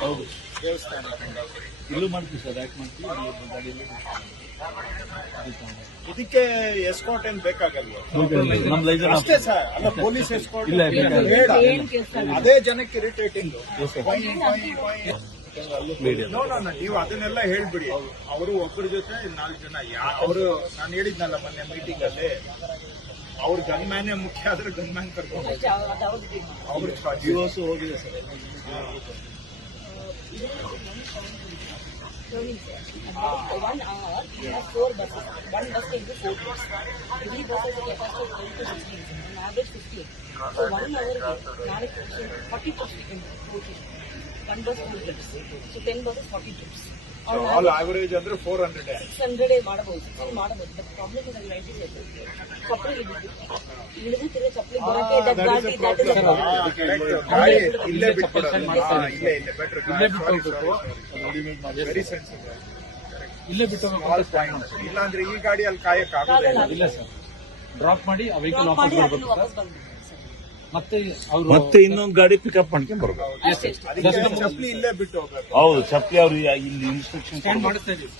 ಹೌದು ದೇವಸ್ಥಾನ ಇಲ್ಲೂ ಮಾಡ್ತೀವಿ ಸರ್ ಯಾಕೆ ಮಾಡ್ತೀವಿ ಇದಕ್ಕೆ ಎಸ್ಕೋರ್ಟ್ ಏನ್ ಬೇಕಾಗಲ್ಲ ಅಷ್ಟೇ ಸರ್ ಅಲ್ಲ. ಪೊಲೀಸ್ ಎಸ್ಕೋರ್ಟ್ ಇಲ್ಲ, ಬೇಡ ಅದೇ ಜನಕ್ಕೆ irritating media no no no, ನೀವು ಅದನ್ನೆಲ್ಲ ಹೇಳ್ಬಿಡಿ. ಅವರು ಒಬ್ಬರ ಜೊತೆ ನಾಲ್ಕು ಜನ ಯಾ ಅವರು ನಾನು ಹೇಳಿದ್ನಲ್ಲ ಮೊನ್ನೆ ಮೀಟಿಂಗ್ ಅಲ್ಲಿ. ಅವ್ರ ಗನ್ ಮ್ಯಾನೇ ಮುಖ್ಯ ಆದ್ರೆ ಗನ್ ಮ್ಯಾನ್ ಕರ್ಕೊಂಡು ಅವ್ರ ಚಾರ್ಜ್ ದಿವಸ ಹೋಗಿದೆ sir One hour, we have four buses. One bus can do four trips. Every bus has a capacity of 10 to 16, on average 15. So one hour, we manage to 40 trips we can do, four trips. One bus, four trips. So 10 bus 40 trips all average ಅಂದ್ರೆ four hundred 600 ಮಾಡಬಹುದು. Six ಮಾಡಬಹುದು. But problem ಇದೆ ninety ಚಪ್ಪಲಿ ಇಳಿದು ತಿರುಗಿ ಚಪ್ಪಲಿ ಬರಕ್ಕೆ ಗಾಡಿ problem. ಇಲ್ಲೇ ಇಲ್ಲೇ ಇಲ್ಲೇ ಬೆಟರ್ ಇಲ್ಲೇ ಬಿಟ್ಟು ವೆರಿ ಸೆನ್ಸಿಟಿವ್ ಇಲ್ಲೇ ಬಿಟ್ಟು ಆಲ್ ಪಾಯಿಂಟ್ ಇಲ್ಲಾಂದ್ರೆ ಈ ಗಾಡಿ ಅಲ್ಲಿ ಕಾಯಕ್ಕೆ ಆಗೋದಿಲ್ಲ. ಇಲ್ಲ. ಸರ್ ಡ್ರಾಪ್ ಮಾಡಿ ಆ ವೆಹಿಕಲ್ ವಾಪಸ್ ಮಾಡಿ ಅದನ್ನು ಬರ್ಬೇಕು ವಾಪಸ್ ಬಂದ್ಬಿಡಿ ಮತ್ತೆ ಅವರು ಮತ್ತೆ ಇನ್ನೊಂದು ಗಾಡಿ ಪಿಕಪ್ ಮಾಡ್ಕೊಂಡ್ ಬರ್ಬೇಕು. ಚಪ್ಪಲಿ ಇಲ್ಲೇ ಬಿಟ್ಟು ಹೋಗ್ಬೇಕು. ಹೌದು ಚಪ್ಪಲಿ ಅವ್ರು ಇಲ್ಲಿ ಇನ್ಸ್ಟ್ರಕ್ಷನ್ ಸ್ಟ್ಯಾಂಡ್ ಮಾಡಿಸ್ತಾ ಇದೀವಿ